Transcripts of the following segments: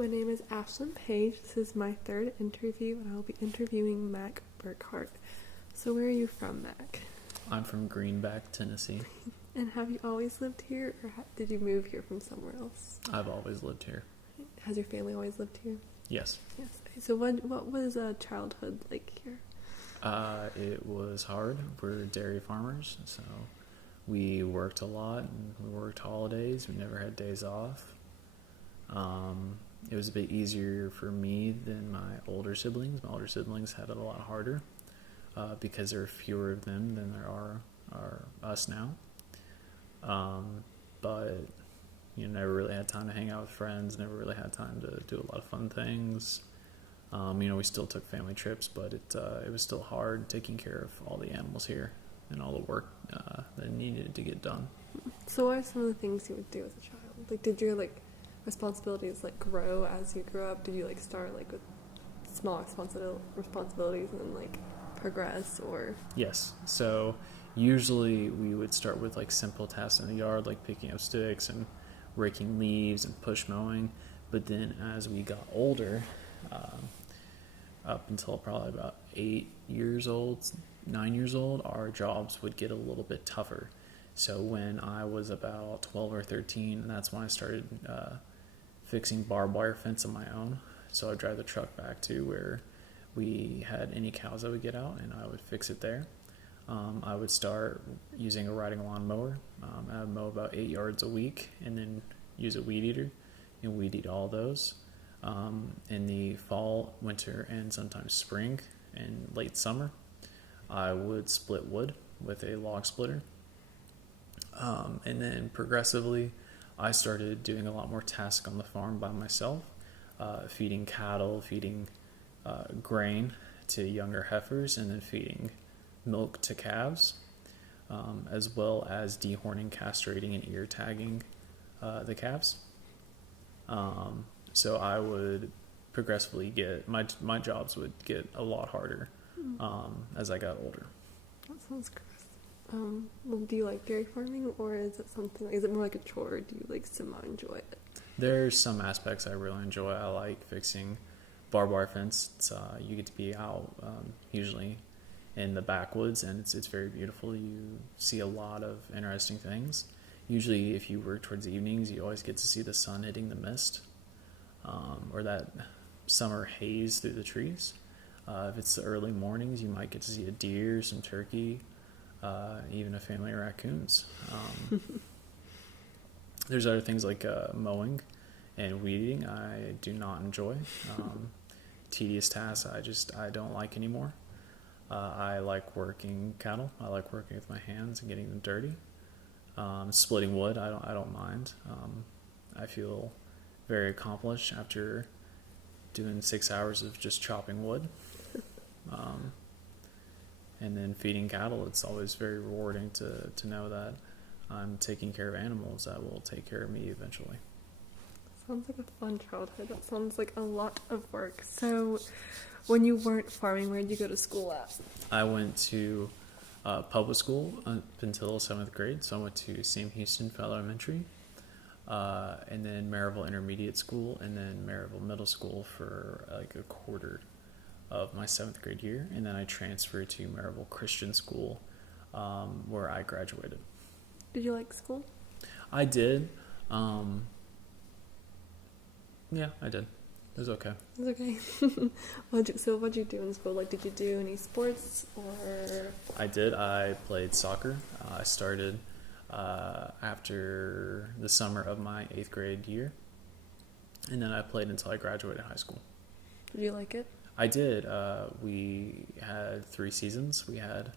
My name is Ashlyn Page. This is my third interview, and I will be interviewing Mac Burkhart. So where are you from, Mac? I'm from Greenback, Tennessee. And have you always lived here, or did you move here from somewhere else? I've always lived here. Has your family always lived here? Yes. Yes. So what was childhood like here? It was hard. We're dairy farmers, so we worked a lot, and we worked holidays. We never had days off. It was a bit easier for me than my older siblings. My older siblings had it a lot harder because there are fewer of them than there are us now. But never really had time to hang out with friends. Never really had time to do a lot of fun things. We still took family trips, but it was still hard taking care of all the animals here and all the work that needed to get done. So what are some of the things you would do as a child? Like, did your responsibilities grow as you grew up? Did you start with small responsibilities and then progress, or? Yes. So usually we would start with simple tasks in the yard, like picking up sticks and raking leaves and push mowing. But then as we got older, up until probably about 9 years old, our jobs would get a little bit tougher. So when I was about 12 or 13, that's when I started fixing barbed wire fence on my own. So I'd drive the truck back to where we had any cows that would get out, and I would fix it there. I would start using a riding lawnmower. I would mow about 8 yards a week, and then use a weed eater and weed eat all those. In the fall, winter, and sometimes spring and late summer, I would split wood with a log splitter. And then progressively, I started doing a lot more tasks on the farm by myself, feeding cattle, feeding grain to younger heifers, and then feeding milk to calves, as well as dehorning, castrating, and ear tagging the calves. So I would progressively get, my jobs would get a lot harder as I got older. That sounds gross. Well, do you like dairy farming, or is it more like a chore, or do you semi-enjoy it? There's some aspects I really enjoy. I like fixing barbed wire fence. You get to be out usually in the backwoods, and it's very beautiful. You see a lot of interesting things. Usually if you work towards evenings, you always get to see the sun hitting the mist, or that summer haze through the trees. If it's the early mornings, you might get to see a deer, some turkey, even a family of raccoons. There's other things like mowing and weeding I do not enjoy. Tedious tasks I don't like anymore. I like working cattle. I like working with my hands and getting them dirty. Splitting wood, I don't mind. I feel very accomplished after doing 6 hours of just chopping wood. And then feeding cattle, it's always very rewarding to know that I'm taking care of animals that will take care of me eventually. Sounds like a fun childhood. That sounds like a lot of work. So when you weren't farming, where did you go to school at? I went to public school up until 7th grade. So I went to Sam Houston Elementary, and then Maryville Intermediate School, and then Maryville Middle School for a quarter of my 7th grade year. And then I transferred to Maryville Christian School, where I graduated. Did you like school? I did. Yeah, I did. It was okay. It was okay. What'd you do in school? Did you do any sports, or? I did. I played soccer. I started after the summer of my 8th grade year, and then I played until I graduated high school. Did you like it? I did. We had 3 seasons. We had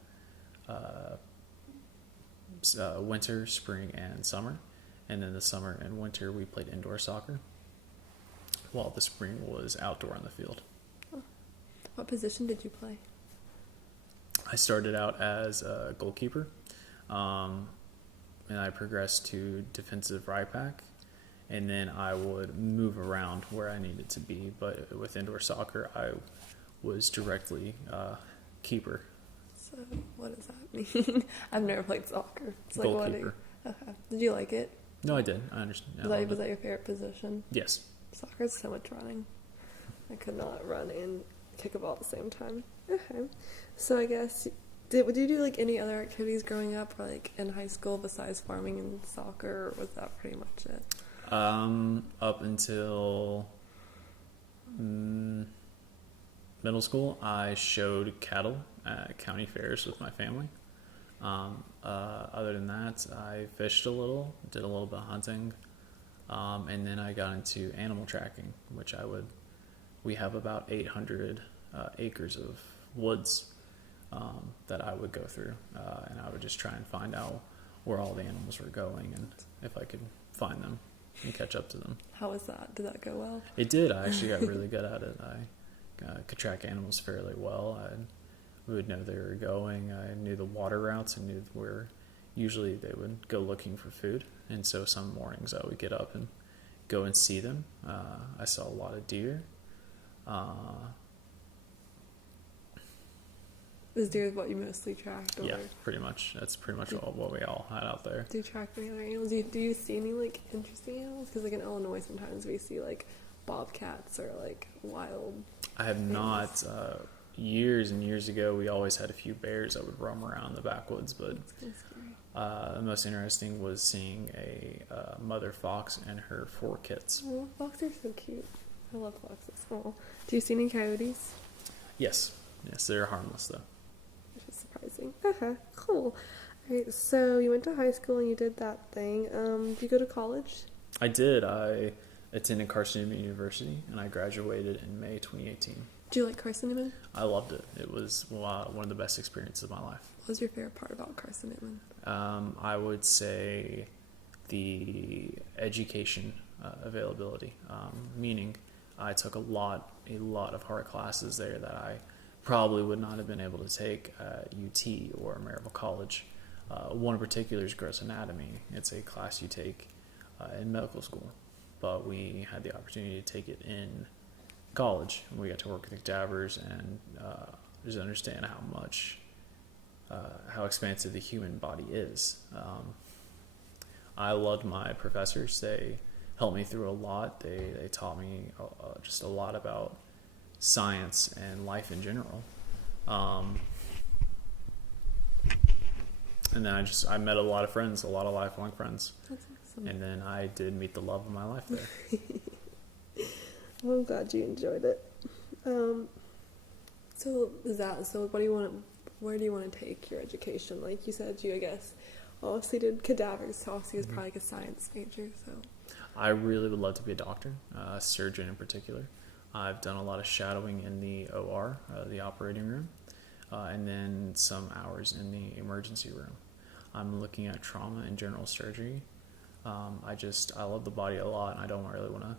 winter, spring, and summer. And then the summer and winter we played indoor soccer, while the spring was outdoor on the field. Oh. What position did you play? I started out as a goalkeeper, and I progressed to defensive right back, and then I would move around where I needed to be. But with indoor soccer, I was directly keeper. So what does that mean? I've never played soccer. It's goalkeeper. Okay. Did you like it? No, I did. I understand. Was that your favorite position? Yes. Soccer's so much running. I could not run and kick a ball at the same time. Okay. So I guess, did you do like any other activities growing up or like in high school besides farming and soccer, or was that pretty much it? Up until middle school, I showed cattle at county fairs with my family. Other than that, I fished a little, did a little bit of hunting, and then I got into animal tracking, which we have about 800 acres of woods that I would go through, and I would just try and find out where all the animals were going and if I could find them and catch up to them. How was that? Did that go well? It did. I actually got really good at it. I could track animals fairly well. We would know they were going. I knew the water routes and knew where usually they would go looking for food. And so some mornings I would get up and go and see them. I saw a lot of deer. Is deer what you mostly tracked? Or Yeah, pretty much. That's pretty much what we all had out there. do you track any other animals? Do you see any like interesting animals? Because like in Illinois sometimes we see like bobcats or like wild. I have not. Years and years ago, we always had a few bears that would roam around the backwoods, but That's kind of scary. the most interesting was seeing a mother fox and her 4 kits. Oh, foxes are so cute. I love foxes. Oh, do you see any coyotes? Yes, they're harmless though. Which is surprising. Okay, cool. Alright, so you went to high school and you did that thing. Did you go to college? I did. I attended Carson Newman University, and I graduated in May 2018. Do you like Carson Newman? I loved it. It was one of the best experiences of my life. What was your favorite part about Carson Newman? I would say the education availability, meaning I took a lot of hard classes there that I probably would not have been able to take at UT or Maryville College. One in particular is gross anatomy. It's a class you take in medical school, but we had the opportunity to take it in college, and we got to work with cadavers and just understand how expansive the human body is. I loved my professors. They helped me through a lot. They taught me just a lot about science and life in general. And then I met a lot of friends, a lot of lifelong friends. That's awesome. And then I did meet the love of my life there. Well, I'm glad you enjoyed it. So where do you want to take your education? Like you said, I guess, obviously did cadavers, so obviously it's probably like a science major, so. I really would love to be a doctor, a surgeon in particular. I've done a lot of shadowing in the OR, the operating room, and then some hours in the emergency room. I'm looking at trauma and general surgery. I love the body a lot, and I don't really want to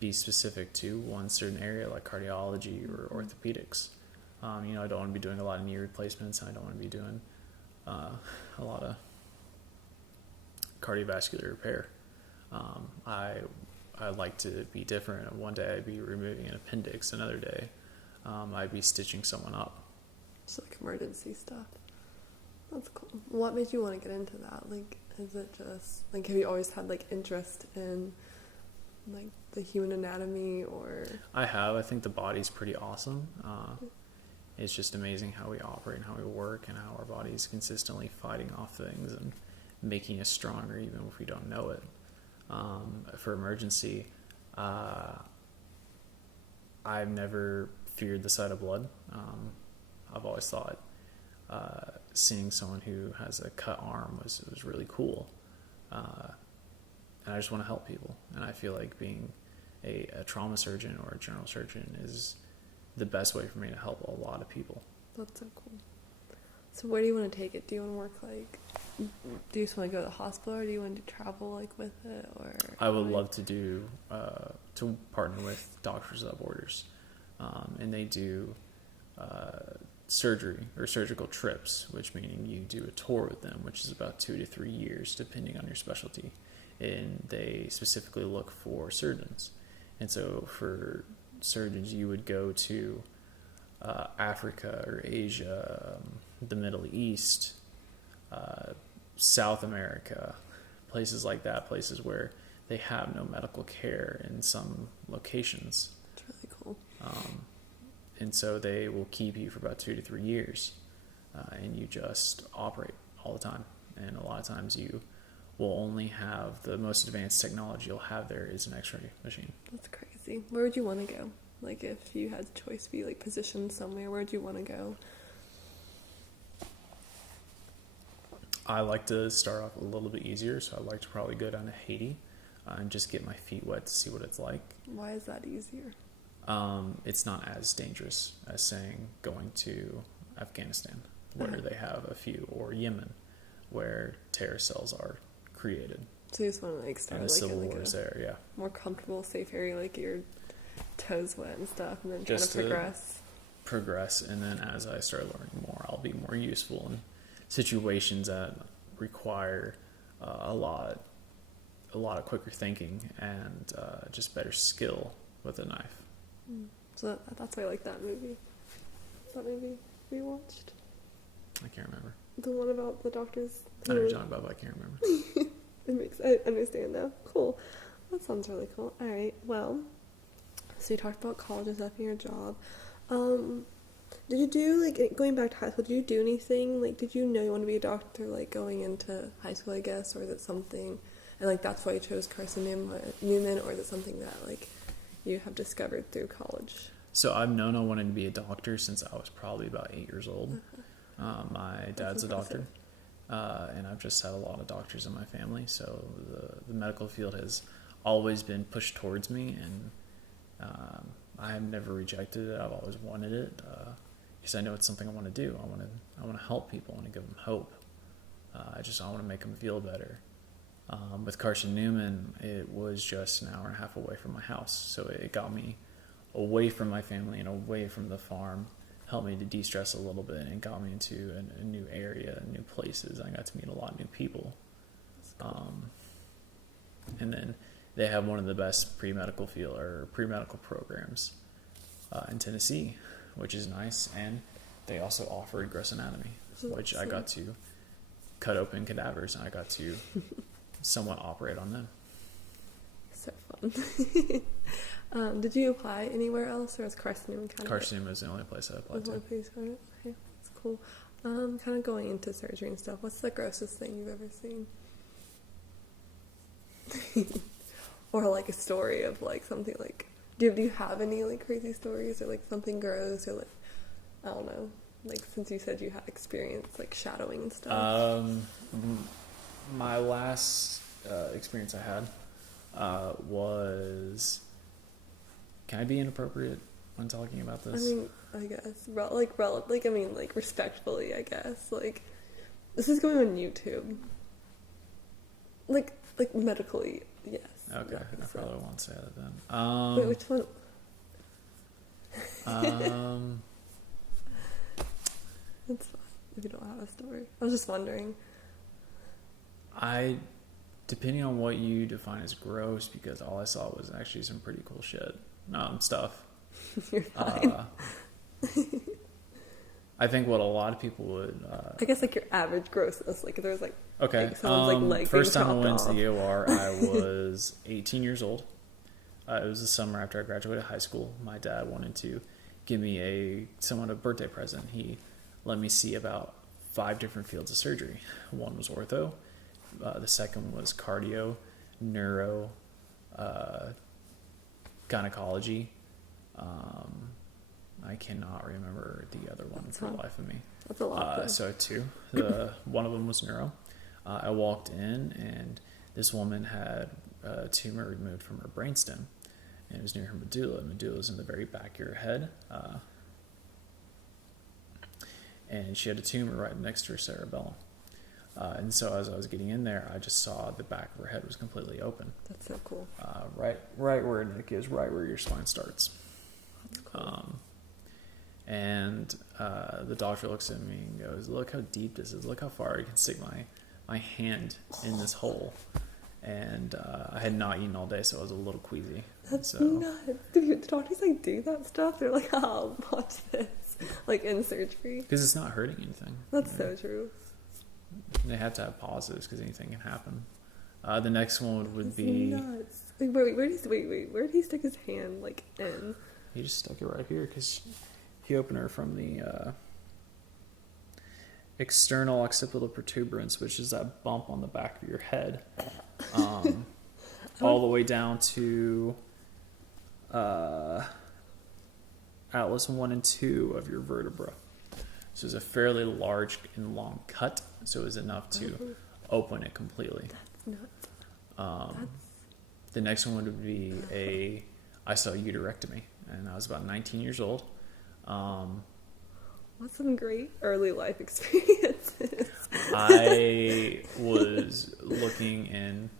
be specific to one certain area like cardiology or orthopedics. I don't want to be doing a lot of knee replacements. I don't want to be doing a lot of cardiovascular repair. I like to be different. One day I'd be removing an appendix. Another day I'd be stitching someone up. Just like emergency stuff. That's cool. What made you want to get into that? Like, is it just like, have you always had like interest in like the human anatomy, or? I have. I think the body's pretty awesome. It's just amazing how we operate and how we work and how our body's consistently fighting off things and making us stronger even if we don't know it. For emergency, I've never feared the sight of blood. I've always thought seeing someone who has a cut arm was really cool. And I just want to help people. And I feel like being a trauma surgeon or a general surgeon is the best way for me to help a lot of people. That's so cool. So where do you want to take it? Do you want to work like, do you just want to go to the hospital, or do you want to travel like with it, or? I would love to to partner with Doctors Without Borders. And they do surgery or surgical trips, which meaning you do a tour with them, which is about 2 to 3 years depending on your specialty. And they specifically look for surgeons. And so for surgeons, you would go to Africa or Asia, the Middle East, South America, places like that, places where they have no medical care in some locations. It's really cool. And so they will keep you for about 2 to 3 years, and you just operate all the time. And a lot of times you will only have the most advanced technology you'll have there is an x-ray machine. That's crazy. Where would you want to go? Like, if you had the choice to be, like, positioned somewhere, where would you want to go? I like to start off a little bit easier, so I'd like to probably go down to Haiti and just get my feet wet to see what it's like. Why is that easier? It's not as dangerous as, saying, going to Afghanistan, where they have a few, or Yemen, where terror cells are created. So you just want to, like, start, and the like, civil in, like, wars a there, yeah. more comfortable, safe area, like, your toes wet and stuff, and then Just trying to progress. And then as I start learning more, I'll be more useful in situations that require a lot of quicker thinking and just better skill with a knife. So that's why I like that movie. That movie we watched. I can't remember. The one about the doctors. I know what you're talking about, but I can't remember. I understand now. Cool. That sounds really cool. All right. Well, so you talked about college and stuff and your job. Did you do, like, going back to high school, did you do anything? Like, did you know you wanted to be a doctor, like, going into high school, I guess? Or is it something, and, like, that's why you chose Carson Newman, or is it something that, like, you have discovered through college? So I've known I wanted to be a doctor since I was probably about 8 years old. My dad's a doctor, and I've just had a lot of doctors in my family, so the medical field has always been pushed towards me, and I have never rejected it. I've always wanted it, because I know it's something I want to do. I want to help people. I want to give them hope. I want to make them feel better. With Carson Newman, it was just an hour and a half away from my house, so it got me away from my family and away from the farm, helped me to de-stress a little bit, and got me into a new area, new places. I got to meet a lot of new people. And then they have one of the best pre-medical programs in Tennessee, which is nice. And they also offered gross anatomy, which I got to cut open cadavers, and I got to somewhat operate on them. So fun. Did you apply anywhere else, or was Carson Newman Carson Newman was the only place I applied to. Okay, that's cool. Kind of going into surgery and stuff, what's the grossest thing you've ever seen? Or, like, a story of, like, something, like, do you have any, like, crazy stories, or, like, something gross, or, like, I don't know, like, since you said you had experience, like, shadowing and stuff? My last experience I had was... Can I be inappropriate when talking about this? I mean, I guess. Respectfully, I guess. Like, this is going on YouTube. Like medically, yes. Okay, I probably won't say that then. Wait, which one? It's fine if you don't have a story. I was just wondering. Depending on what you define as gross, because all I saw was actually some pretty cool shit. Stuff. You're fine. I think what a lot of people would... I guess, like, your average grossness. Like, if there's, like... Okay. Like, someone's, like, leg first time I went off. to the OR, I was 18 years old. It was the summer after I graduated high school. My dad wanted to give me somewhat a birthday present. He let me see about 5 different fields of surgery. One was ortho. The second was cardio, neuro, gynecology. I cannot remember the other one for the life of me. That's a lot. So 2. One of them was neuro. I walked in, and this woman had a tumor removed from her brainstem, and it was near her medulla. Medulla is in the very back of your head, and she had a tumor right next to her cerebellum. And so as I was getting in there, I just saw the back of her head was completely open. That's so cool. Right where her neck is, right where your spine starts. That's cool. And the doctor looks at me and goes, "Look how deep this is. Look how far I can stick my hand in this hole." And I had not eaten all day, so I was a little queasy. That's nuts. Dude, the doctors, like, do that stuff? They're like, "Oh, watch this." Like, in surgery. Because it's not hurting anything. That's so true. They have to have pauses because anything can happen. The next one would That's be... nuts. Like, where did he stick his hand, like, in? He just stuck it right here because he opened her from the external occipital protuberance, which is that bump on the back of your head, all the way down to atlas 1 and 2 of your vertebra. So it's a fairly large and long cut, so it was enough to open it completely. That's nuts. The next one would be I saw a uterectomy, and I was about 19 years old. What's some great early life experiences? I was looking and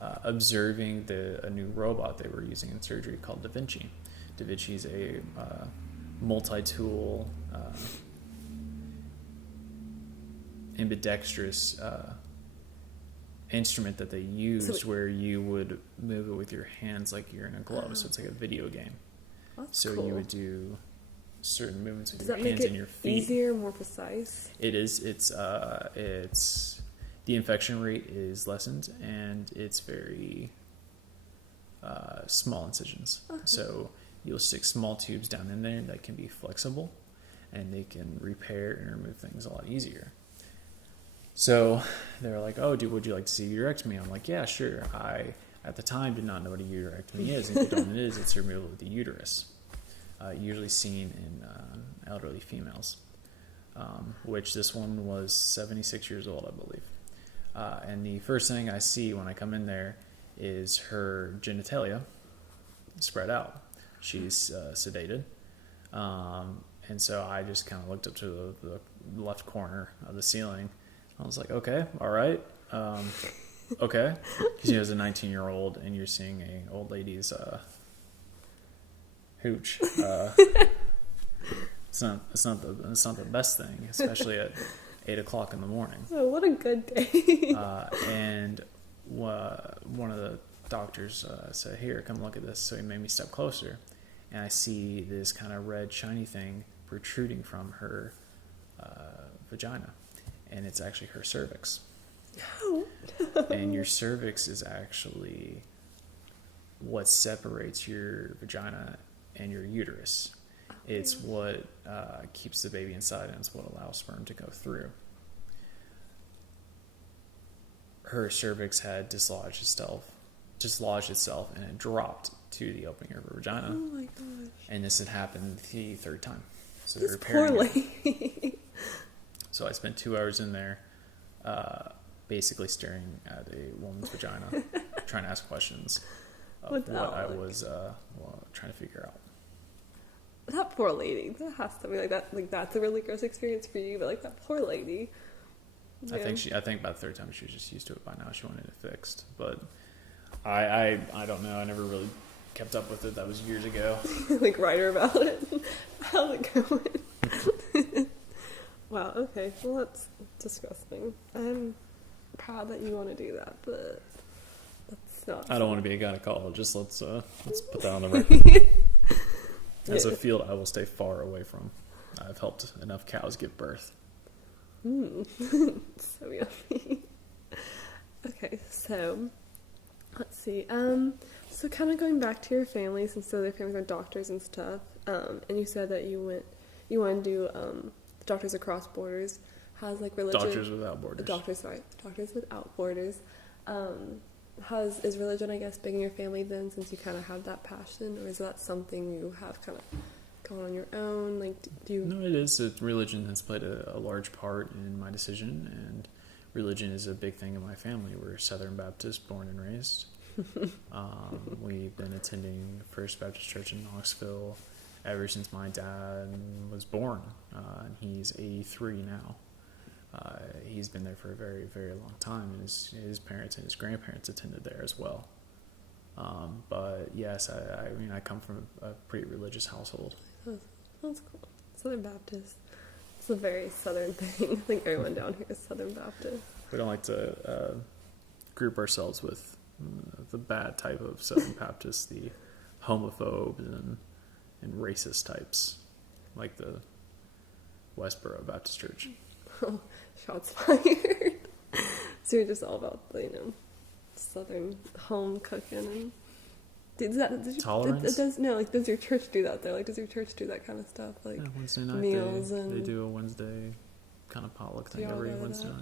observing a new robot they were using in surgery called Da Vinci. Da Vinci is a multi-tool, ambidextrous instrument that they used where you would move it with your hands like you're in a glove. So it's like a video game. So cool. You would do certain movements with your hands and your feet. Easier, more precise? It is. It's the infection rate is lessened, and it's very small incisions. So you'll stick small tubes down in there that can be flexible, and they can repair and remove things a lot easier. So they're like, "Oh, would you like to see a uterectomy?" I'm like, "Yeah, sure." I at the time did not know what a uterectomy is. And if you don't know what it is, it's the removal of the uterus. Usually seen in elderly females, which this one was 76 years old, I believe. And the first thing I see when I come in there is her genitalia spread out. She's sedated. And so I just kind of looked up to the left corner of the ceiling. I was like, okay, all right. Okay. Because she was a 19-year-old and you're seeing an old lady's hooch. It's not the best thing, especially at 8 o'clock in the morning. Oh, what a good day. And one of the doctors said, "Here, come look at this." So he made me step closer, and I see this kind of red shiny thing protruding from her vagina, and it's actually her cervix. Oh. And your cervix is actually what separates your vagina and your uterus. It's what keeps the baby inside, and it's what allows sperm to go through. Her cervix had dislodged itself, and it dropped to the opening of her vagina. Oh my gosh! And this had happened the third time. So this poor lady. So I spent 2 hours in there, basically staring at a woman's vagina, trying to ask questions of what I was trying to figure out. That poor lady. That has to be like that. Like that's a really gross experience for you, but like that poor lady. Yeah. I think by the third time she was just used to it by now. She wanted it fixed, but I don't know. I never really kept up with it. That was years ago. Like write her about it. How's it going? Wow. Okay. Well, that's disgusting. I'm proud that you want to do that, but that's not. I don't want to be a gynecologist. Let's put that on the record. As a field, I will stay far away from. I've helped enough cows give birth. So yummy. Okay, so let's see. So kind of going back to your family, since the other families are doctors and stuff. And you said that you want to do Doctors Across Borders. How's like religion? Doctors Without Borders. Doctors Without Borders. Is religion, I guess, big in your family then, since you kind of have that passion, or is that something you have kind of going on your own? Like, do you? No, it is. Religion has played a large part in my decision, and religion is a big thing in my family. We're Southern Baptist, born and raised. We've been attending First Baptist Church in Knoxville ever since my dad was born, and he's 83 now. He's been there for a very, very long time, and his parents and his grandparents attended there as well. But yes, I come from a pretty religious household. That's cool. Southern Baptist. It's a very Southern thing. I think everyone down here is Southern Baptist. We don't like to group ourselves with the bad type of Southern Baptists, the homophobes and racist types, like the Westboro Baptist Church. Oh, shots fired. So you're just all about the Southern home cooking and Tolerance? Does your church do that though? Like, does your church do that kind of stuff? Like, Wednesday night meals they do a Wednesday kind of potluck thing y'all every go to Wednesday that?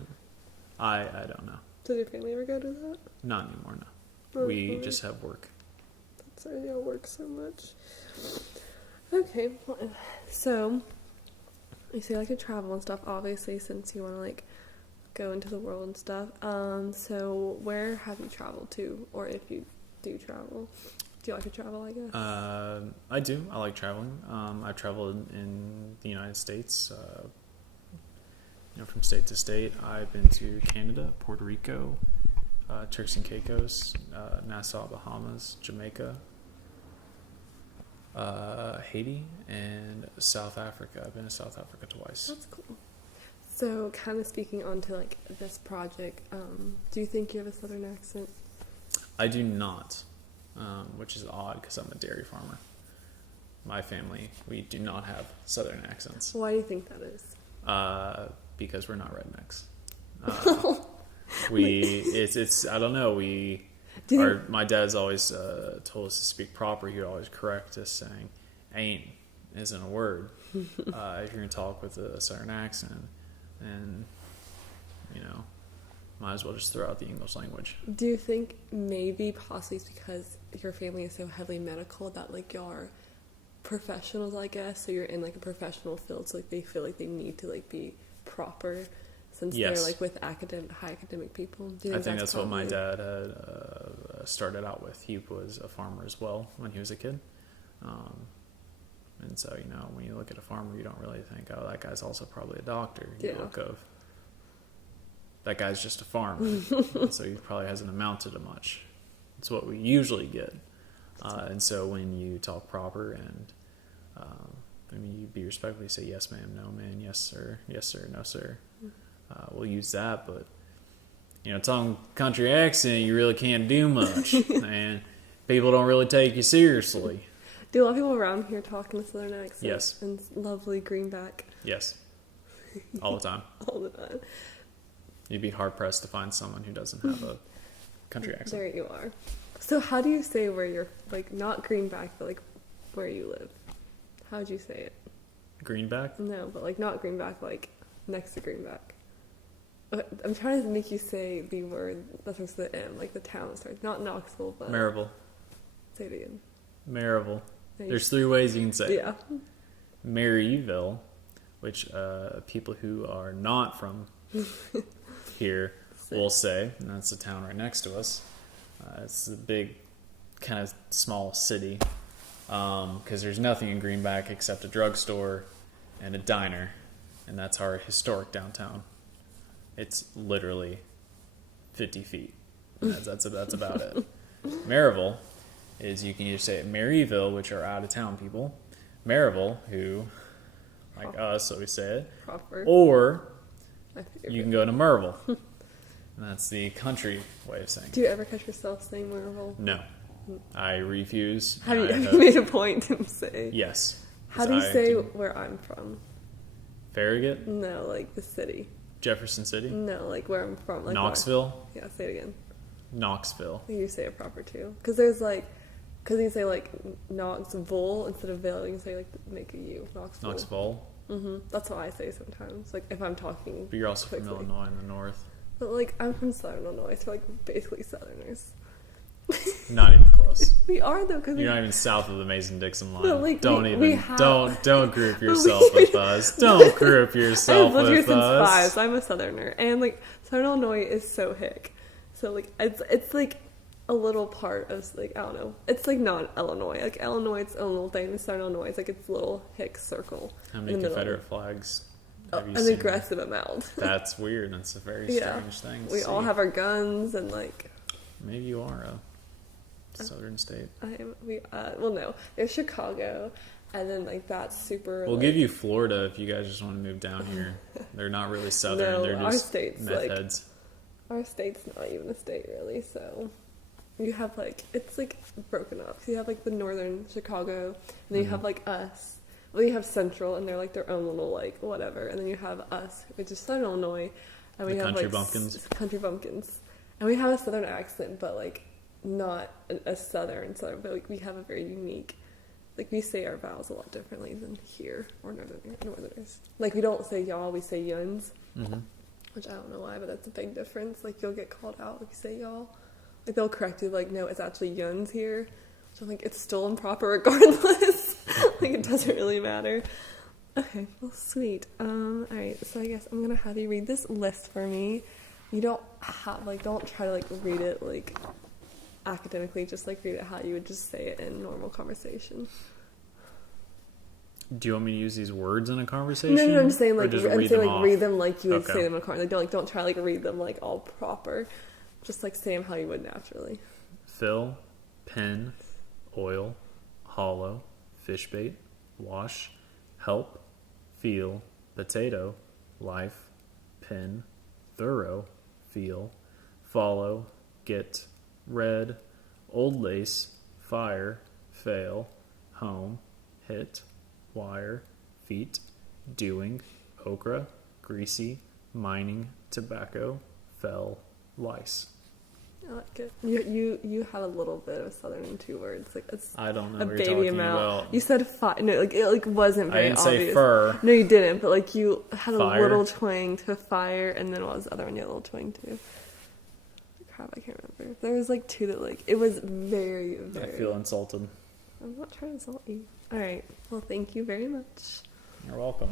night. I don't know. Does your family ever go to that? Not anymore, no. Oh, We really? just have work. Sorry, y'all work so much. Okay, well, so you say like to travel and stuff, obviously, since you want to like go into the world and stuff. So where have you traveled to, or if you do travel? Do you like to travel, I guess? I do. I like traveling. I've traveled in the United States, from state to state. I've been to Canada, Puerto Rico, Turks and Caicos, Nassau, Bahamas, Jamaica, Haiti, and South Africa. I've been to South Africa twice. That's cool. So, kind of speaking onto like this project, do you think you have a Southern accent? I do not, which is odd because I'm a dairy farmer. My family, we do not have Southern accents. Why do you think that is? Because we're not rednecks. It's I don't know. My dad's always told us to speak proper. He would always correct us, saying "ain't" isn't a word. If you're gonna talk with a Southern accent, and might as well just throw out the English language. Do you think maybe possibly it's because your family is so heavily medical that like y'all are professionals, I guess, so you're in like a professional field, so like they feel like they need to like be proper since Yes. they're like with high academic people? Do you I think that's what my probably- dad had started out with. He was a farmer as well when he was a kid. And so, when you look at a farmer, you don't really think, oh, that guy's also probably a doctor. You Yeah. look of, that guy's just a farmer. So he probably hasn't amounted to much. It's what we usually get. And so when you talk proper and, you be respectful, you say, yes, ma'am, no, ma'am, yes, sir, no, sir. We'll use that, but, talking country accent, you really can't do much. And people don't really take you seriously. Do a lot of people around here talk in a Southern accent? Yes. And lovely greenback Yes. All the time. all the time. You'd be hard-pressed to find someone who doesn't have a country accent. There you are. So how do you say where you're, like, not greenback, but like where you live? How would you say it? Greenback? No, but like not greenback, like next to greenback. I'm trying to make you say the word that starts with the M, like the town starts. Not Knoxville, but Maryville. say it again. Maryville. There you There's 3 ways you can say it. Yeah. Maryville, which people who are not from here will say, and that's the town right next to us. It's a big, kind of small city, because there's nothing in Greenback except a drugstore and a diner, and that's our historic downtown. It's literally 50 feet. That's about it. Maryville is, you can either say it Maryville, which are out of town people, Maryville, who like us, so we say it, Proper. or My favorite. you can go to Merville. And that's the country way of saying it. Do you ever catch yourself saying Marvel? No, I refuse. Have and I you made a point to say? Yes. How do you say where I'm from? Farragut? No, like the city. Jefferson City? No, like where I'm from. Like Knoxville? Yeah, say it again. Knoxville. I think you say it proper too. Because there's like, because you say like Knoxville instead of Ville, you can say like make a U. Knoxville. Knoxville. That's what I say sometimes. Like if I'm talking. But you're also quickly. from Illinois in the north. But like I'm from Southern Illinois, so like basically Southerners. Not even close. We are though, because You're not even south of the Mason-Dixon line. No, like, don't we even have- don't group yourself with us. Don't group yourself I've lived here with since us. 5, so I'm a Southerner, and like Southern Illinois is so hick. So like it's like a little part of like I don't know. It's like not Illinois. Like Illinois, its own little thing. And Southern Illinois is like its little hick circle. How in many the middle. Confederate flags have you An seen? aggressive amount. That's weird. That's a very Yeah. strange thing to We see. all have our guns and like. Maybe you are a southern state. Well no, there's Chicago, and then like that's super. We'll like, give you Florida if you guys just want to move down here. They're not really southern. No, They're our just state's, meth like- heads. Our state's not even a state really, so you have like it's like broken up. So you have like the northern Chicago, and then you have like us. Well, you have central, and they're like their own little like whatever, and then you have us, which is Southern Illinois, and we The have country like bumpkins. country bumpkins, And we have a southern accent, but like not a southern, but like we have a very unique, like we say our vowels a lot differently than here or northerners. Like we don't say y'all, we say yuns, which I don't know why, but that's a big difference. Like you'll get called out if you say y'all. Like they'll correct you, like no, it's actually yuns here. So I'm like, it's still improper regardless. Like it doesn't really matter. Okay, well, sweet. Alright, so I guess I'm gonna have you read this list for me. You don't try to like read it like academically, just like read it how you would just say it in normal conversation. Do you want me to use these words in a conversation? No, I'm just saying like read them like you would Okay. say them in a conversation. Like don't try to like read them like all proper. Just like say them how you would naturally. Fill, pin, oil, hollow, fish bait, wash, help, feel, potato, life, pin, thorough, feel, follow, get, red, old lace, fire, fail, home, hit, wire, feet, doing, okra, greasy, mining, tobacco, fell, lice. I like it. You had a little bit of southern in 2 words. Like it's I don't know a what baby you're talking amount. about. You said fire. No, like it like wasn't very I didn't obvious. say fur. No, you didn't. But like you had a Fire. little twang to fire, and then what was the other one? You had a little twang to. Crap, I can't remember. There was like 2 that like it was very, very. I feel insulted. I'm not trying to insult you. All right. Well, thank you very much. You're welcome.